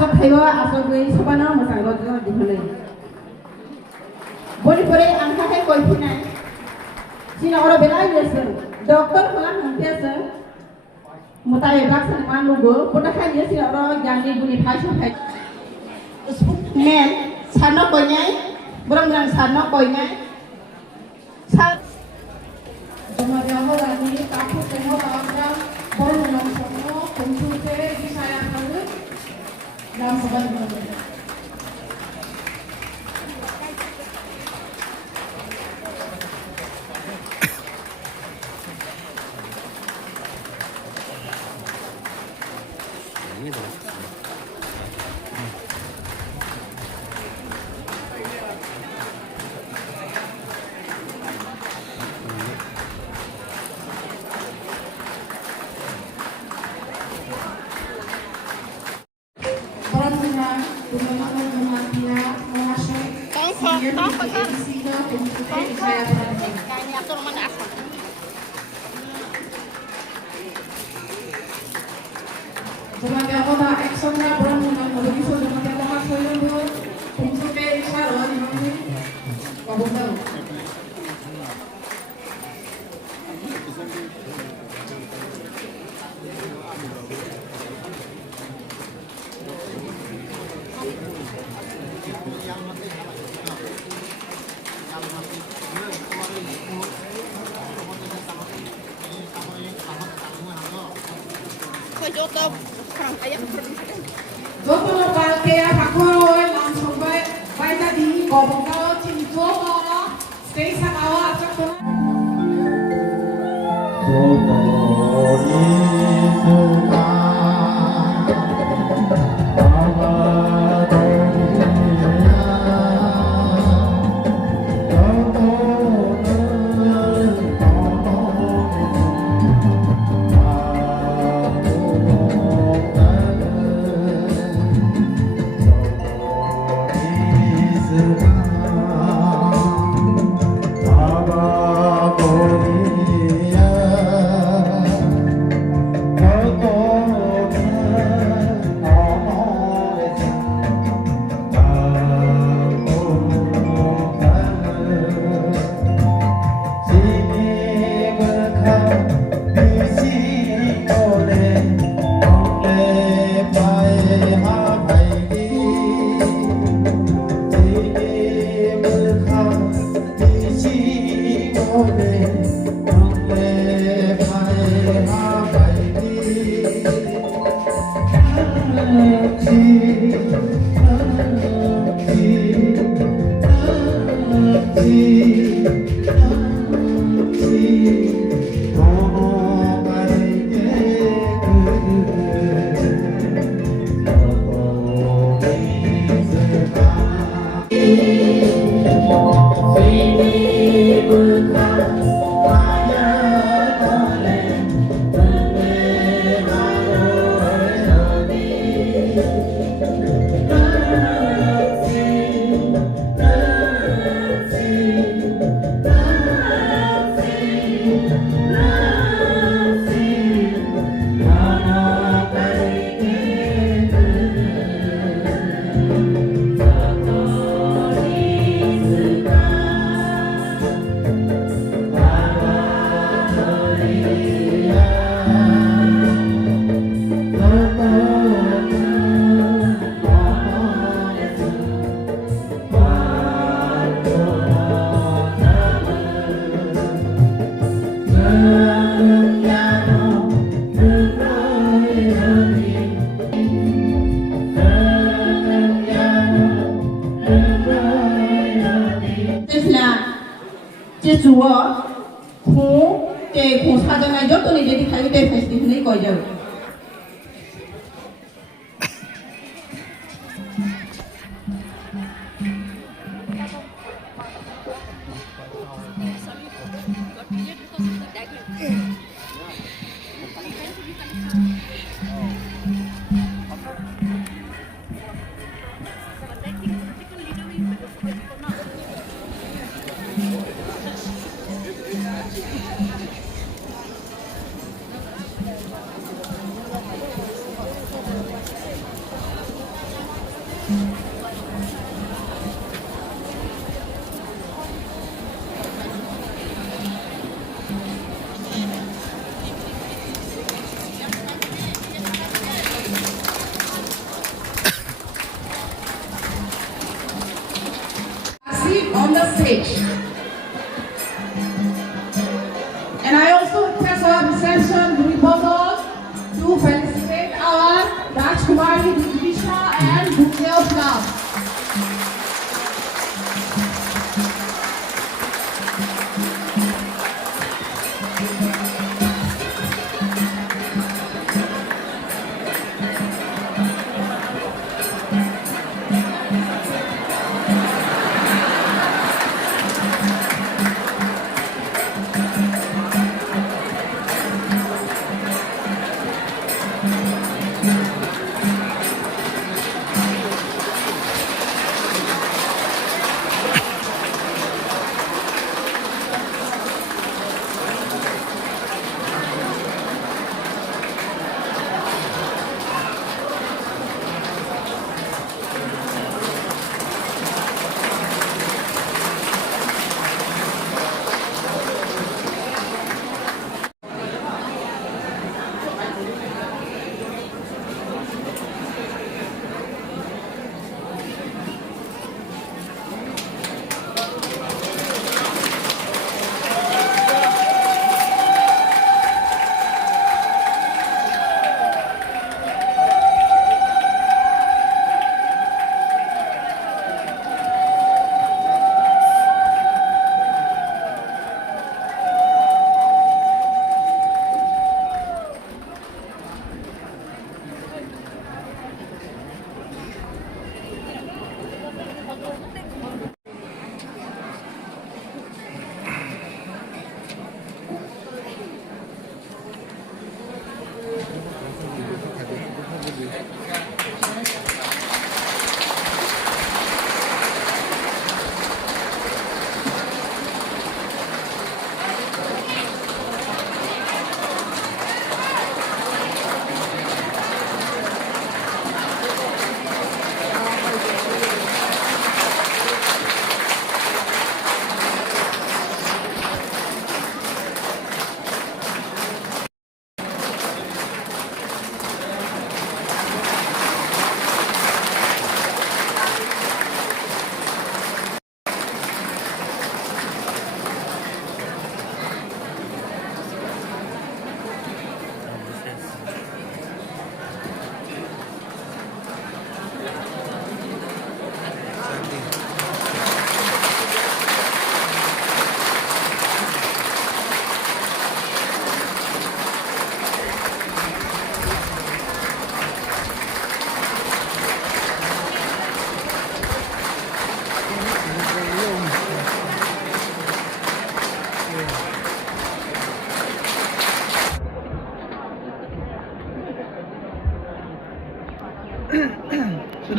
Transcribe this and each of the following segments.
asok hayo asok goi sobana mosang ro jo dihole boni pore angka hai koi pinai sina ora belai yesel doktor kolam nantiasa mutai vaksin man lugo pota khai yesi ora jani buni phaisu phai men sano koi nyai borang jang sano koi nyai sa jama jaho lagi kapu temo langa borang jang sono komputer di saya halu dalam sebuah Joto palkea pakoro langsung baik tadi ngomong kalau cinta orang stay sama awak cakap. Chúa khu để khu sa trong này rất tôi đi thấy cái phải tìm lấy coi giờ on the stage. And I also request our reception Guribodol to felicitate our Rajkumari Dikrisha and Bhumdeo Club.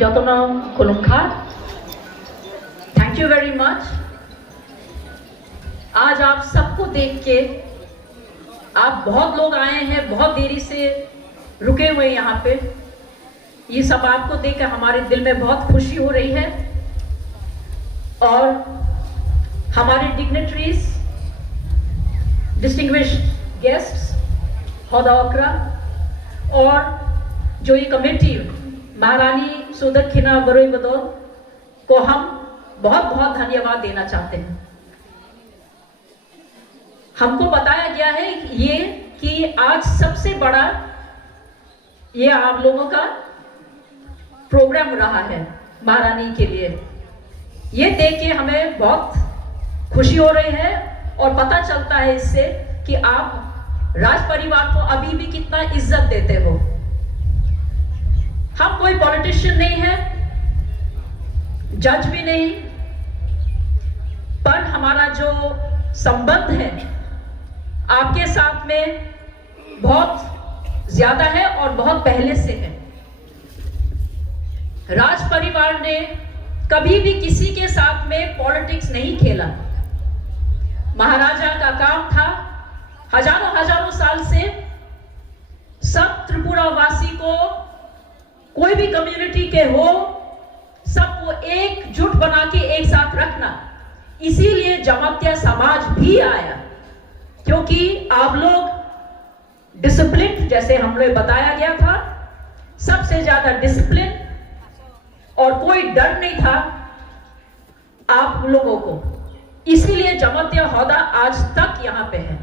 Yatona Kolumka, thank you very much. आज आप सबको देख के, आप बहुत लोग आए हैं, बहुत देरी से रुके हुए यहाँ पे, ये सब आपको देख के हमारे दिल में बहुत खुशी हो रही है। और हमारे डिग्नेटरीज, डिस्टिंग्विश्ड गेस्ट्स, हौदा और जो ये कमेटी महारानी सुदक्षिणा बरोई बदौर को हम बहुत बहुत धन्यवाद देना चाहते हैं। हमको बताया गया है ये कि आज सबसे बड़ा ये आप लोगों का प्रोग्राम रहा है महारानी के लिए। ये देख के हमें बहुत खुशी हो रही है और पता चलता है इससे कि आप राज परिवार को अभी भी कितना इज्जत देते हो। हम कोई पॉलिटिशियन नहीं है, जज भी नहीं, पर हमारा जो संबंध है आपके साथ में बहुत ज्यादा है और बहुत पहले से है। राज परिवार ने कभी भी किसी के साथ में पॉलिटिक्स नहीं खेला। महाराजा का काम था हजारों साल से सब त्रिपुरा वासी को, कोई भी कम्युनिटी के हो, सबको एकजुट बना के एक साथ रखना। इसीलिए जमातिया समाज भी आया, क्योंकि आप लोग डिसिप्लिन, जैसे हम लोग बताया गया था, सबसे ज्यादा डिसिप्लिन और कोई डर नहीं था। आप लोगों को, इसीलिए जमत्या हौदा आज तक यहां पे है।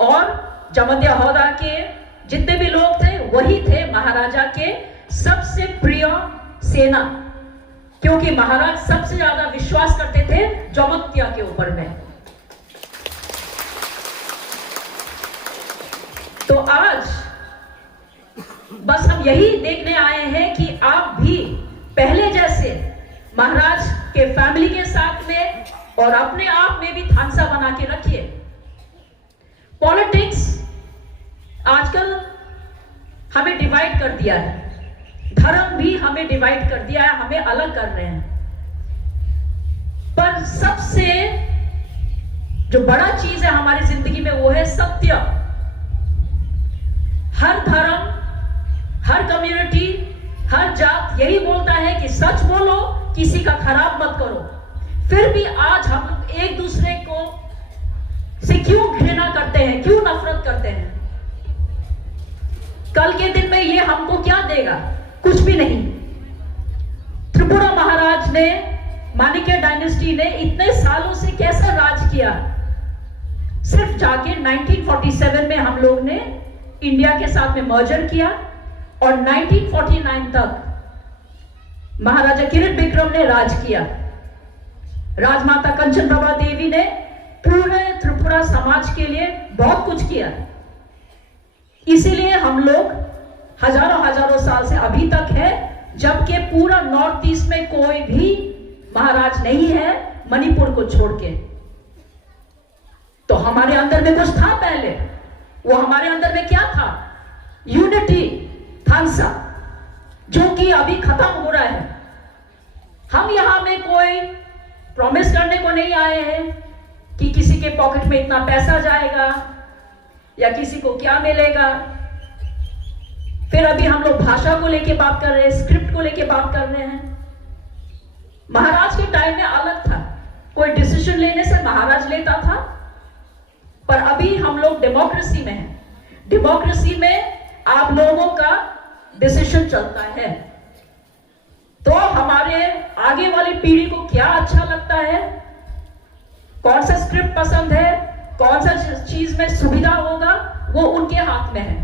और जमत्या हौदा के जितने भी लोग थे वही थे महाराजा के सबसे प्रिय सेना, क्योंकि महाराज सबसे ज्यादा विश्वास करते थे जमत्या के ऊपर में। तो आज बस हम यही देखने आए हैं कि आप भी पहले जैसे महाराज के फैमिली के साथ में और अपने आप में भी थानसा बना के रखिए। पॉलिटिक्स आजकल हमें डिवाइड कर दिया है, धर्म भी हमें डिवाइड कर दिया है, हमें अलग कर रहे हैं। पर सबसे जो बड़ा चीज है हमारी जिंदगी में वो है सत्य। हर धर्म, हर कम्युनिटी, हर जात यही बोलता है कि सच बोलो, किसी का खराब मत करो। फिर भी आज हम लोग एक दूसरे को से क्यों घृणा करते हैं, क्यों नफरत करते हैं? कल के दिन में ये हमको क्या देगा? कुछ भी नहीं। त्रिपुरा महाराज ने, माणिक्य डायनेस्टी ने इतने सालों से कैसा राज किया? सिर्फ जाके 1947 में हम लोग ने इंडिया के साथ में मर्जर किया और 1949 तक महाराजा किरीट विक्रम ने राज किया। राजमाता कंचन प्रभा देवी ने पूरे त्रिपुरा समाज के लिए बहुत कुछ किया। इसीलिए हम लोग हजारों हजारों साल से अभी तक है, जबकि पूरा नॉर्थ ईस्ट में कोई भी महाराज नहीं है मणिपुर को छोड़ के। तो हमारे अंदर में कुछ था पहले, वो हमारे अंदर में क्या था? यूनिटी, थानसा, जो कि अभी खत्म हो रहा है। हम यहां में कोई प्रॉमिस करने को नहीं आए हैं कि किसी के पॉकेट में इतना पैसा जाएगा या किसी को क्या मिलेगा। फिर अभी हम लोग भाषा को लेके बात कर रहे हैं, स्क्रिप्ट को लेके बात कर रहे हैं। महाराज के टाइम में अलग था, कोई डिसीजन लेने से महाराज लेता था, पर अभी हम लोग डेमोक्रेसी में हैं। डेमोक्रेसी में आप लोगों का डिसीजन चलता है। तो हमारे आगे वाली पीढ़ी को क्या अच्छा लगता है, कौन सा स्क्रिप्ट पसंद है, कौन सा चीज में सुविधा होगा, वो उनके हाथ में है।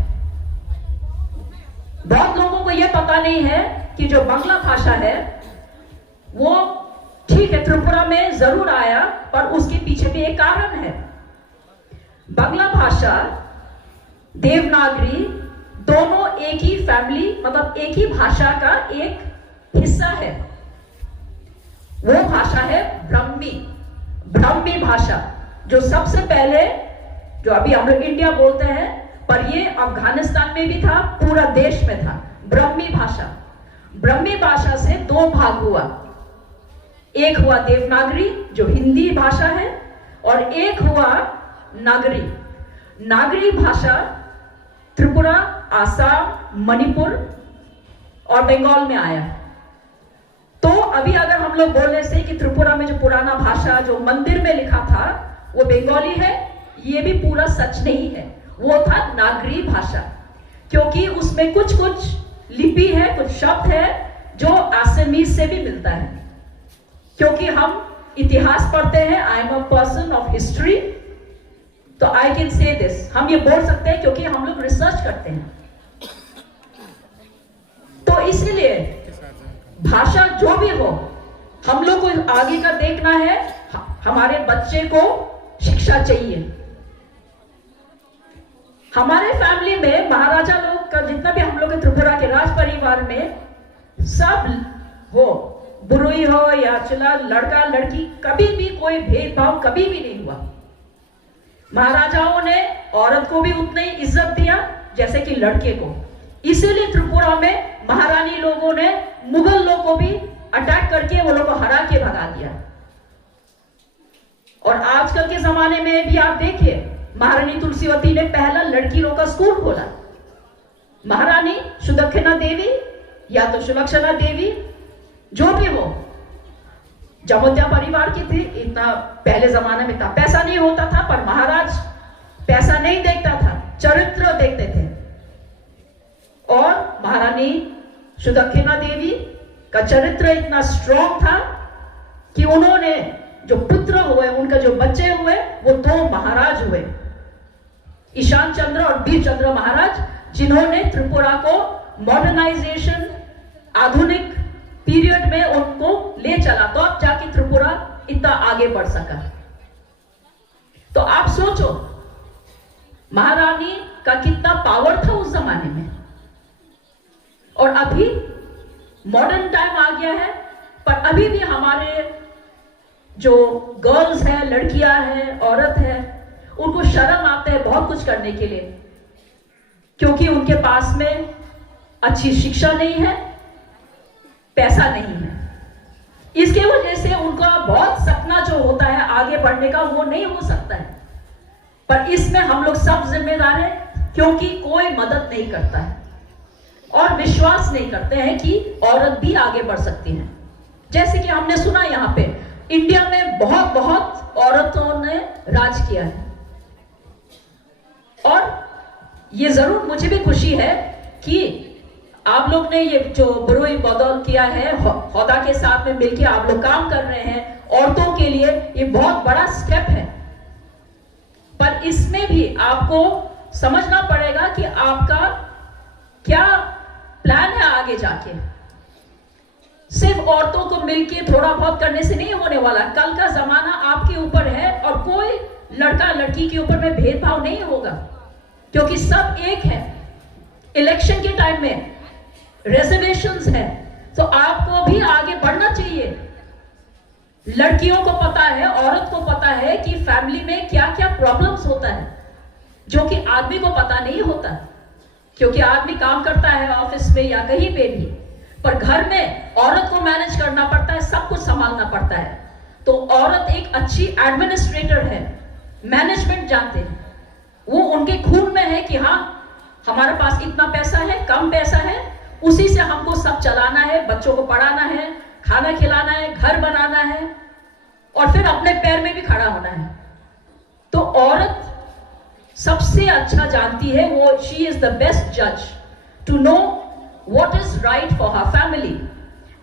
बहुत लोगों को यह पता नहीं है कि जो बांग्ला भाषा है वो ठीक है त्रिपुरा में जरूर आया, पर उसके पीछे भी एक कारण है। बांग्ला भाषा, देवनागरी दोनों एक ही फैमिली, मतलब एक ही भाषा का एक हिस्सा है। वो भाषा है ब्राह्मी, ब्राह्मी भाषा, जो सबसे पहले, जो अभी हम लोग इंडिया बोलते हैं, पर ये अफगानिस्तान में भी था, पूरा देश में था ब्राह्मी भाषा। ब्राह्मी भाषा से दो भाग हुआ, एक हुआ देवनागरी जो हिंदी भाषा है, और एक हुआ नागरी। नागरी भाषा त्रिपुरा, आसाम, मणिपुर और बंगाल में आया। तो अभी अगर हम लोग बोलने से कि त्रिपुरा में जो पुराना भाषा जो मंदिर में लिखा था वो बंगाली है, ये भी पूरा सच नहीं है। वो था नागरी भाषा, क्योंकि उसमें कुछ कुछ लिपि है, कुछ शब्द है जो आसामीज से भी मिलता है। क्योंकि हम इतिहास पढ़ते हैं, I am a person of history, तो आई कैन से दिस, हम ये बोल सकते हैं क्योंकि हम लोग रिसर्च करते हैं। तो इसीलिए भाषा जो भी हो, हम लोग को आगे का देखना है, हमारे बच्चे को शिक्षा चाहिए। हमारे फैमिली में महाराजा लोग का जितना भी हम लोग के त्रिपुरा के राज परिवार में सब हो, बुरुई हो या चला लड़का लड़की, कभी भी कोई भेदभाव कभी भी नहीं हुआ। महाराजाओं ने औरत को भी उतना ही इज्जत दिया जैसे कि लड़के को। इसीलिए त्रिपुरा में महारानी लोगों ने मुगल लोगों को भी अटैक करके वो लोग को हरा के भगा दिया। और आजकल के जमाने में भी आप देखिए, महारानी तुलसीवती ने पहला लड़की लोग का स्कूल खोला। महारानी सुदक्षिणा देवी या तो सुलक्षणा देवी, जो भी हो, जमोत्या परिवार की थी। इतना पहले जमाने में था, पैसा नहीं होता था, पर महाराज पैसा नहीं देखता था, चरित्र देखते थे। और महारानी सुदक्षिणा देवी का चरित्र इतना स्ट्रॉन्ग था कि उन्होंने जो पुत्र हुए, उनका जो बच्चे हुए, वो 2 महाराज हुए, ईशान चंद्र और वीर चंद्र महाराज, जिन्होंने त्रिपुरा को मॉडर्नाइजेशन, आधुनिक पीरियड में उनको ले चला, तो अब जाके त्रिपुरा इतना आगे बढ़ सका। तो आप सोचो महारानी का कितना पावर था उस जमाने में, और अभी मॉडर्न टाइम आ गया है, पर अभी भी हमारे जो गर्ल्स हैं, लड़कियां हैं, औरत है, उनको शर्म आता है बहुत कुछ करने के लिए, क्योंकि उनके पास में अच्छी शिक्षा नहीं है, पैसा नहीं है। इसके वजह से उनका बहुत सपना जो होता है आगे बढ़ने का, वो नहीं हो सकता है। पर इसमें हम लोग सब जिम्मेदार हैं, क्योंकि कोई मदद नहीं करता है और विश्वास नहीं करते हैं कि औरत भी आगे बढ़ सकती है। जैसे कि हमने सुना यहाँ पे इंडिया में बहुत बहुत औरतों ने राज किया है, और ये जरूर मुझे भी खुशी है कि आप लोग ने ये जो बरूई बदौल किया है, हौदा के साथ में मिलकर आप लोग काम कर रहे हैं औरतों के लिए, ये बहुत बड़ा स्टेप है। पर इसमें भी आपको समझना पड़ेगा कि आपका क्या प्लान है आगे जाके। सिर्फ औरतों को मिलकर थोड़ा बहुत करने से नहीं होने वाला, कल का जमाना आपके ऊपर है और कोई लड़का लड़की के ऊपर में भेदभाव नहीं होगा, क्योंकि सब एक है। इलेक्शन के टाइम में रिजर्वेशंस है, तो आपको भी आगे बढ़ना चाहिए। लड़कियों को पता है, औरत को पता है कि फैमिली में क्या क्या प्रॉब्लम्स होता है, जो कि आदमी को पता नहीं होता, क्योंकि आदमी काम करता है ऑफिस में या कहीं पे भी, पर घर में औरत को मैनेज करना पड़ता है, सब कुछ संभालना पड़ता है। तो औरत एक अच्छी एडमिनिस्ट्रेटर है, मैनेजमेंट जानते हैं, वो उनके खून में है कि हाँ हमारे पास इतना पैसा है, कम पैसा है, उसी से हमको सब चलाना है, बच्चों को पढ़ाना है, खाना खिलाना है, घर बनाना है, और फिर अपने पैर में भी खड़ा होना है। तो औरत सबसे अच्छा जानती है, वो शी इज द बेस्ट जज to know what is right for her family,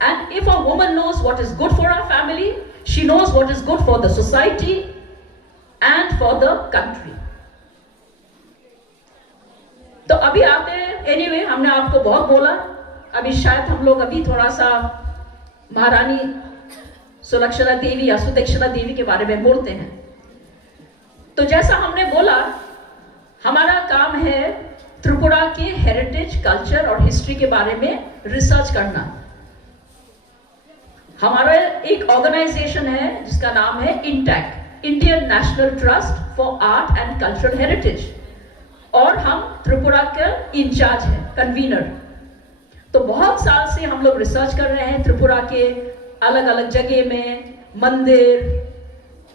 and if a woman knows what is good for her family, she knows what is good for the society and for the country. तो अभी आते हैं, anyway हमने आपको बहुत बोला, अभी शायद हम लोग अभी थोड़ा सा महारानी सुलक्षणा देवी या सुदक्षिणा देवी के बारे में बोलते हैं। तो जैसा हमने बोला, हमारा काम है त्रिपुरा के हेरिटेज, कल्चर और हिस्ट्री के बारे में रिसर्च करना। हमारा एक ऑर्गेनाइजेशन है जिसका नाम है INTACH, Indian national trust for art and cultural heritage, और हम त्रिपुरा के इंचार्ज हैं, कन्वीनर। तो बहुत साल से हम लोग रिसर्च कर रहे हैं त्रिपुरा के अलग अलग जगह में, मंदिर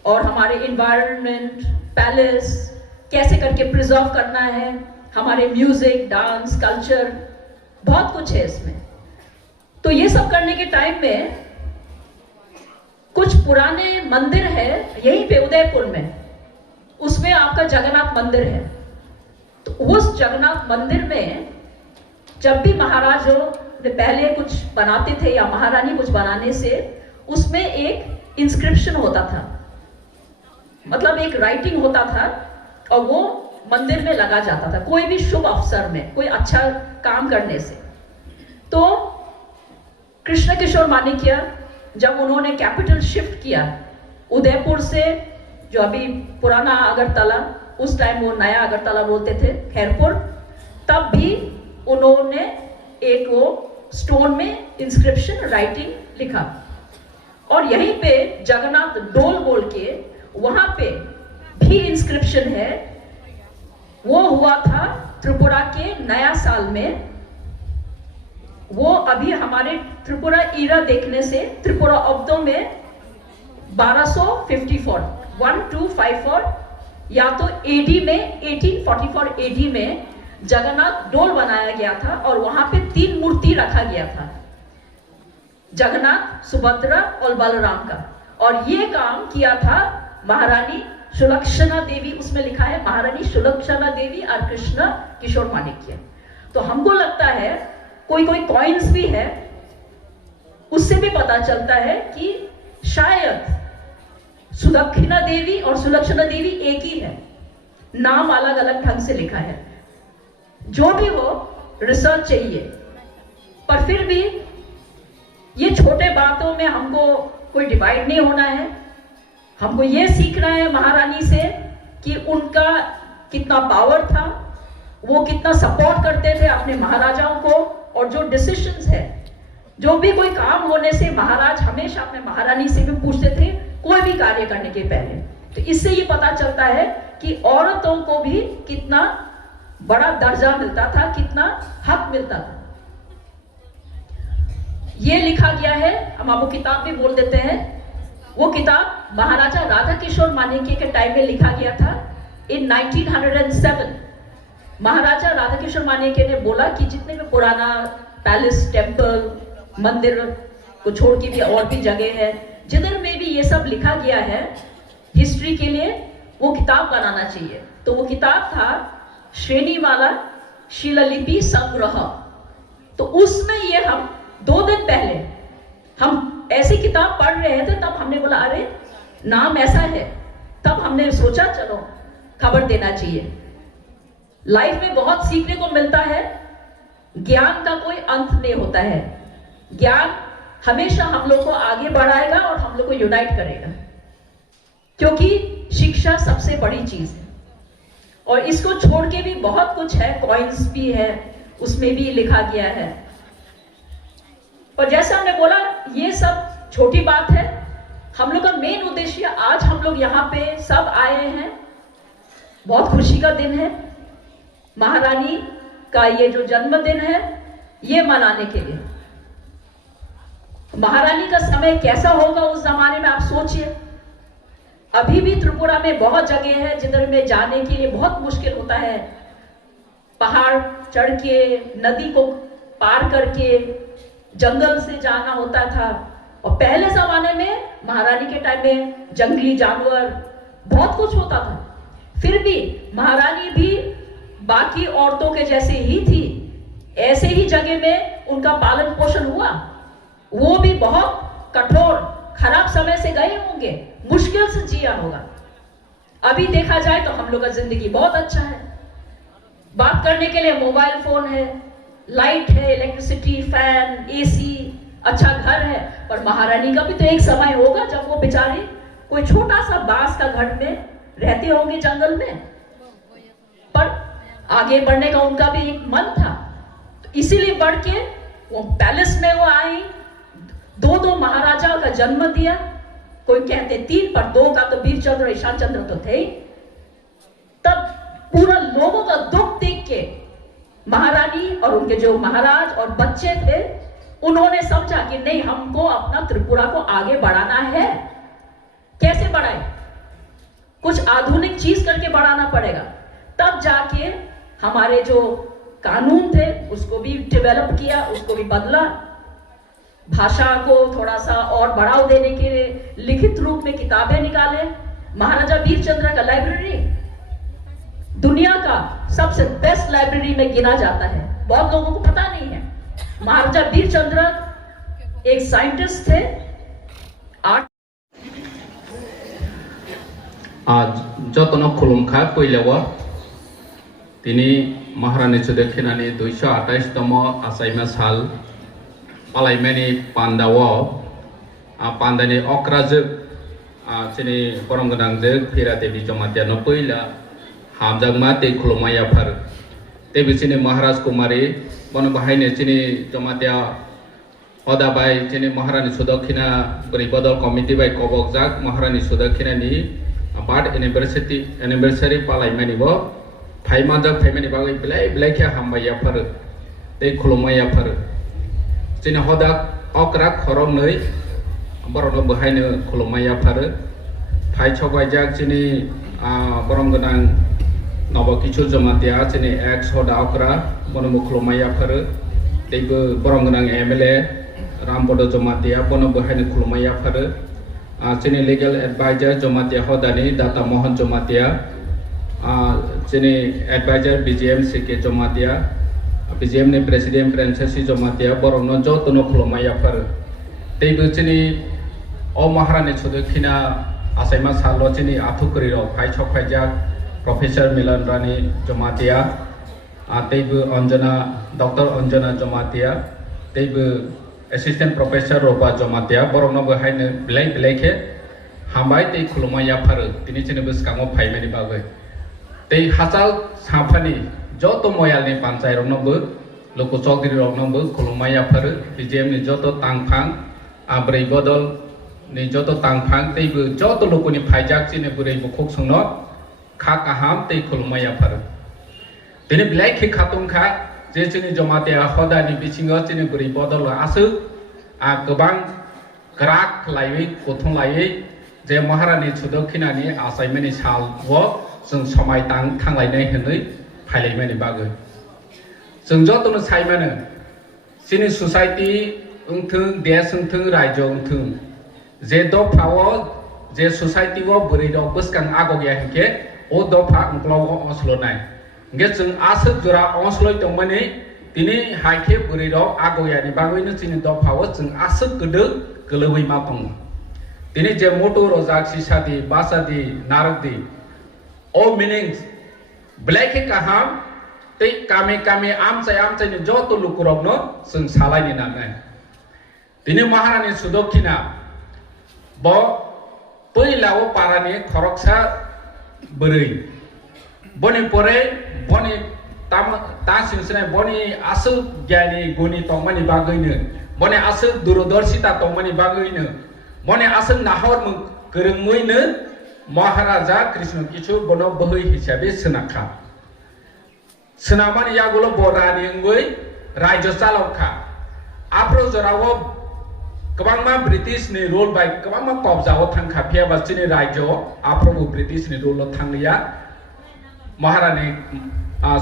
और हमारे इन्वायरमेंट, पैलेस कैसे करके प्रिजर्व करना है, हमारे म्यूजिक, डांस, कल्चर, बहुत कुछ है इसमें। तो ये सब करने के टाइम में कुछ पुराने मंदिर है यहीं पे उदयपुर में, उसमें आपका जगन्नाथ मंदिर है। तो उस जगन्नाथ मंदिर में जब भी महाराजों ने पहले कुछ बनाते थे या महारानी कुछ बनाने से, उसमें एक इंस्क्रिप्शन होता था, मतलब एक राइटिंग होता था, और वो मंदिर में लगा जाता था कोई भी शुभ अवसर में, कोई अच्छा काम करने से। तो कृष्ण किशोर मानिक्य जब उन्होंने कैपिटल शिफ्ट किया उदयपुर से, जो अभी पुराना अगरतला, उस टाइम वो नया अगरतला बोलते थे, खैरपुर, तब भी उन्होंने एक वो स्टोन में इंस्क्रिप्शन राइटिंग लिखा, और यहीं पे जगन्नाथ डोल बोल के वहां पे भी इंस्क्रिप्शन है। वो हुआ था त्रिपुरा के नया साल में। वो अभी हमारे त्रिपुरा ईरा देखने से त्रिपुरा अब्दों में 1254 या तो एडी में 1844 एडी में जगन्नाथ डोल बनाया गया था, और वहां पे 3 मूर्ति रखा गया था, जगन्नाथ, सुभद्रा और बलराम का। और ये काम किया था महारानी सुलक्षणा देवी, उसमें लिखा है महारानी सुलक्षणा देवी और कृष्ण किशोर मानिक्य। तो हमको लगता है कोई कॉइन्स भी है, उससे भी पता चलता है कि शायद सुदक्षिणा देवी और सुलक्षणा देवी एक ही है, नाम अलग अलग ढंग से लिखा है। जो भी हो, रिसर्च चाहिए, पर फिर भी ये छोटे बातों में हमको कोई डिवाइड नहीं होना है। हमको ये सीखना है महारानी से कि उनका कितना पावर था, वो कितना सपोर्ट करते थे अपने महाराजाओं को, और जो डिसीजंस है, जो भी कोई काम होने से महाराज हमेशा अपने महारानी से भी पूछते थे कोई भी कार्य करने के पहले। तो इससे ये पता चलता है कि औरतों को भी कितना बड़ा दर्जा मिलता था, कितना हक मिलता था। ये लिखा गया है, हम आपको किताब भी बोल देते हैं। वो किताब महाराजा राधा किशोर मानेके के टाइम में लिखा गया था इन 1907। महाराजा राधा किशोर मानेके ने बोला कि जितने भी पुराना पैलेस, टेम्पल, मंदिर को छोड़ के भी और भी जगह है जिधर में भी ये सब लिखा गया है हिस्ट्री के लिए, वो किताब बनाना चाहिए। तो वो किताब था श्रेणीमाला शिलालिपि संग्रह। तो उसमें ये हम 2 दिन पहले हम ऐसी किताब पढ़ रहे थे, तब हमने बोला अरे नाम ऐसा है, तब हमने सोचा चलो खबर देना चाहिए। लाइफ में बहुत सीखने को मिलता है, ज्ञान का कोई अंत नहीं होता है। ज्ञान हमेशा हम लोग को आगे बढ़ाएगा और हम लोग को यूनाइट करेगा, क्योंकि शिक्षा सबसे बड़ी चीज है। और इसको छोड़ के भी बहुत कुछ है, कॉइन्स भी है, उसमें भी लिखा गया है। और जैसा हमने बोला, ये सब छोटी बात है। हम लोग का मेन उद्देश्य, आज हम लोग यहाँ पे सब आए हैं, बहुत खुशी का दिन है। महारानी का ये जो जन्मदिन है, ये मनाने के लिए। महारानी का समय कैसा होगा उस जमाने में, आप सोचिए। अभी भी त्रिपुरा में बहुत जगह है जिधर में जाने के लिए बहुत मुश्किल होता है। पहाड़ चढ़ के, नदी को पार करके, जंगल से जाना होता था। और पहले जमाने में महारानी के टाइम में जंगली जानवर बहुत कुछ होता था। फिर भी महारानी भी बाकी औरतों के जैसे ही थी, ऐसे ही जगह में उनका पालन पोषण हुआ। वो भी बहुत कठोर खराब समय से गए होंगे, मुश्किल से जिया होगा। अभी देखा जाए तो हम लोग का जिंदगी बहुत अच्छा है। बात करने के लिए मोबाइल फोन है, लाइट है, इलेक्ट्रिसिटी, फैन, एसी, अच्छा घर है। पर महारानी का भी तो एक समय होगा जब वो बेचारे कोई छोटा सा बांस का घर में रहते होंगे जंगल में, पर आगे बढ़ने का उनका भी एक मन था। तो इसीलिए बढ़ के वो पैलेस में वो आई, 2 महाराजाओं का जन्म दिया। कोई कहते 3, पर 2 का तो वीर चंद्र, ईशान चंद्र तो थे ही। तब पूरा लोगों का दुख देख के महारानी और उनके जो महाराज और बच्चे थे, उन्होंने समझा कि नहीं, हमको अपना त्रिपुरा को आगे बढ़ाना है। कैसे बढ़ाए? कुछ आधुनिक चीज करके बढ़ाना पड़ेगा। तब जाके हमारे जो कानून थे उसको भी डेवलप किया, उसको भी बदला। भाषा को थोड़ा सा और बढ़ावा देने के लिए लिखित रूप में किताबें निकाले। महाराजा वीरचंद्र का लाइब्रेरी दुनिया का सबसे बेस्ट लाइब्रेरी में गिना जाता है, बहुत लोगों को पता नहीं है। महाराजा वीरचंद्र एक साइंटिस्ट थे। आज जतन खुलुमखा पहिलेवा तिनी महारानी सुदक्षिणानि 228तम आसाइमा साल पालाइमानि पान्दाव पान्दानि अक्राजो चिनि परम गोनांजो फिरा देवी जमातियानो पहिला हामजागमा ते खुलुमायाफोर ते बिसिनि महाराज कुमारी बन बाहायनो चिनि जमातिया हदाबाय चिनि महारानी सुदक्षिणा बोरै बदल कमिटि बाय कबकजाक महारानी सुदक्षिणानि बर्थ एनिवर्सरी पालाइमानिबो फाइमाजक फाइमानि बागै बिलाइखा हामबायाफोर ते खुलुमायाफोर चिनि हदाक अक्रा खरंनै बरनो बाहायनो खुलुमायाफोर फाइछबायजाक चिनि परम गोनां नवकिशोर जमातिया चिनि एक्स हदा अक्रा बनमु खुलुमायाफोर तेबो परम गोनां एमएलए रामपद जमातिया बनो बाहायनो खुलुमायाफोर चिनि लीगल एडवाइजर जमातिया हदानी दाता मोहन जमातिया चिनि adviser BJM CK Jamatia BJM ने प्रेसिडेंट फ्रेंसेसी जमातिया बरनो जतनो खुलुमायाफोर तेबो चिनि o Maharani Sudokina Asaima Salotini Atukuri of Pai Chokajak, Professor Milan Rani Jomatia, Tebu Anjana, Dr. Anjana Jomatia, Tebu Assistant Professor Roba Jomatia, Borono behind Blake, Hambai te Kulumaya Paru, Tinitinibus Kamo Paimani Babe. They Hasal Sampani, Joto Moyali Pansai Ronobu, Lokosoki Ronobu, Kulumaya Paru, BJM Joto Tangpang, Abre Godol, Nijoto Tangpang, they will Joto Lukuni Pajak in a Bure Bukoksono, Kakaham, they Kulumaya Paru. Then Blake Katunka, Jesini Jomatia, Hoda, Nibisingos in a Bure Bodol Asu, Akabang, Krak, Lai, Kotun Lai, जे महारानी सुदक्षिणानि आसायमानि सालवो जों समाय थांलायनाय होनै फायलायमानि बागै जों जतनो सायमानो सिनि society उंथों देश उंथों राज्य उंथों जे दफावो जे ससाइटिवो बोरै दं बसकां आगगिया हिके ओ दफा उंक्लावो असलनाय गे जों आसक जरा असलय दंमानि दिनै हायके बोरै दं आगगियानि बागैनो सिनि दफावो जों आसक गोदो गोलबै मा दं Ini je motor rozak sisadi, basadi, naradi. All meanings. Black kaham, te kami amcai ni joto lukurogno, sung salai ni nangai. Ini Maharani Sudokina, bo pui lao parani koroksa beri. Boni pore, boni tam sinsene boni asu jani guni tongmani bagayne, boni asu durodorsita tongmani bagayne. Mone asal nahor kerengmuine Maharaja Krishna Kishore bono bohoi hisabe senakha. Senaman yagulo borani ngoi Raja Salokha. Apro jorawo kebangma British ni rule by kebangma kobjao thangkha pia basini Raja apro British ni rule thanglia Maharani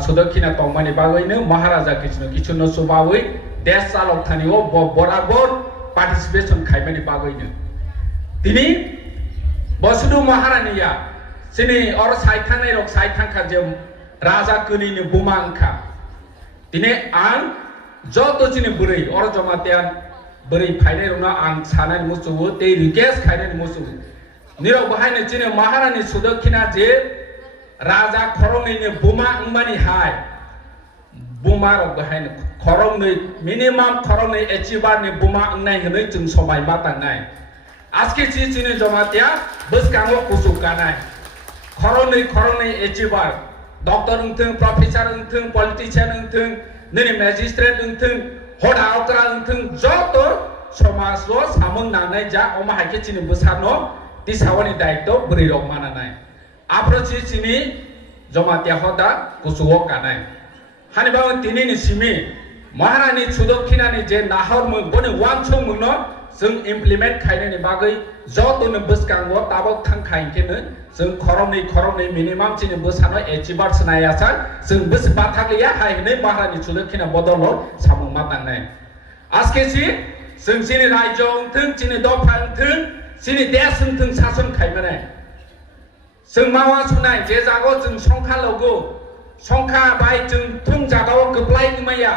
Sudokina tongmani bagoine Maharaja Krishna Kishore no subawoi Desh Salok thaniwo borabor participation khaimani bagoine. Tini Bosudu Maharaniya Sini or Saitana of Saitanka Jem Raja Kuni Bumangka Tine Ang Joto Chini Buri or Jomatian Buri Pairuna and Sanan Musu, they request Kainan Musu. Nero behind the Chini Maharani Sudokina Je Raja Korong Buma Umani High Buma behind Korong minimum Korong Echibar Buma Nine Religion so my Mata Nine. Aske chini jomatia bus kango kusukanai. Korone achieve doctor untung, professor untung, politician untung, nini magistrate untung, hoda okra untung, joto somaslo samung nanai ja oma hake chini busano disawani daito berirok mana nai. Apro chini jomatia hoda kusuwo kanai. Hani bawa tini ni simi Maharani Sudokina ni je nahor mung boni wangchung mung no जों implement खायनायनि बागै जतनो बसकांगो ताबो थांखायकेनो जों खरमनै minimum चिनि बसानो 80% नायासा जों बस बाथागैया हायनै महारानी सुदक्षिणा बदलो सामुं मातांनाय आजकेसि जों चिनि राज्य थों चिनि दफा थों चिनि देश थों शासन खायमाने जों मावा सुनाय जे जागो जों संखा लोगो संखा बाय जों थों जागाव गप्लाय गमाया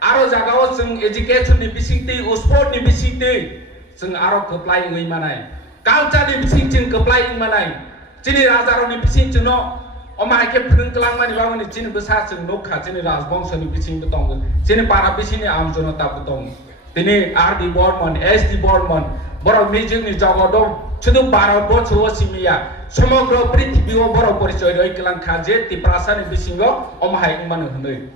Aro jagawo जों education ni bisingti, sport ni bisingti, जों aro keplai ngai manai. Culture ni bisingti keplai manai. Cini raja ro ni bisingti no, oma ke phung kelang mani bawa ni cini besar जों nokha cini rajbangsa ni bising betong. Cini para bising ni amjono ta betong. Tini RD Borman, SD Borman, boro music ni jagodo, chudu para bocho simia. Somogro prithibiwo boro porichoy roi kelang khaje ti prasa ni bisingo oma hai manu hnoi.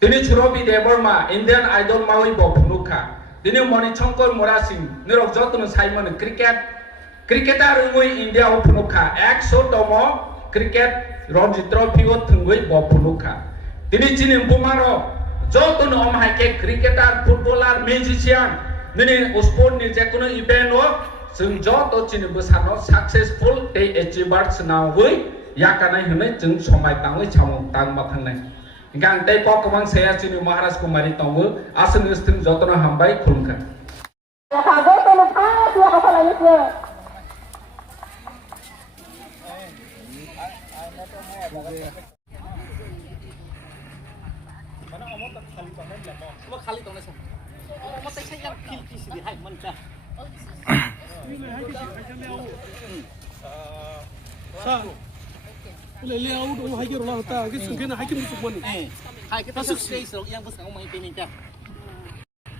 Dini Churobi Deborma, Indian Idol Maui Bopunuka. Dini Moni Chonkor Morasing, Nirok Joton Simon Cricket, Cricketer Rui India Opunuka, Exo Tomo, Cricket, Ronji Trophy Tungui Bopunuka. Dini Chinim Bumaro, Joton Omhake, Cricketer, Footballer, Magician, Nini Uspon Nijakuno Ibeno, Sung Joto Chinibusano, successful, they achievers now. Yakana Hunet, Jung Somai Tangi Chamo, Tang Matane. Gang tay pok kemang saya sini Maharaj Kumari Tongu asen istim jotono hambai kulungkan. खाली 사. 원래 레아웃 하기로 나왔다. 그 순간에 하기 무슨 뭐니? hai cái tasuk stay so yang bus ngomong itu ni dah.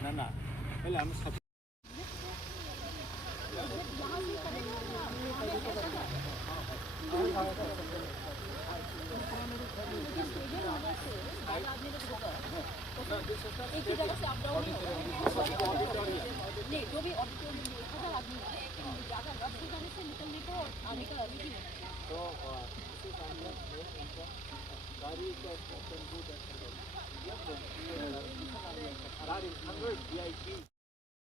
Nana. Kalau am sab एक ही जगह से आप down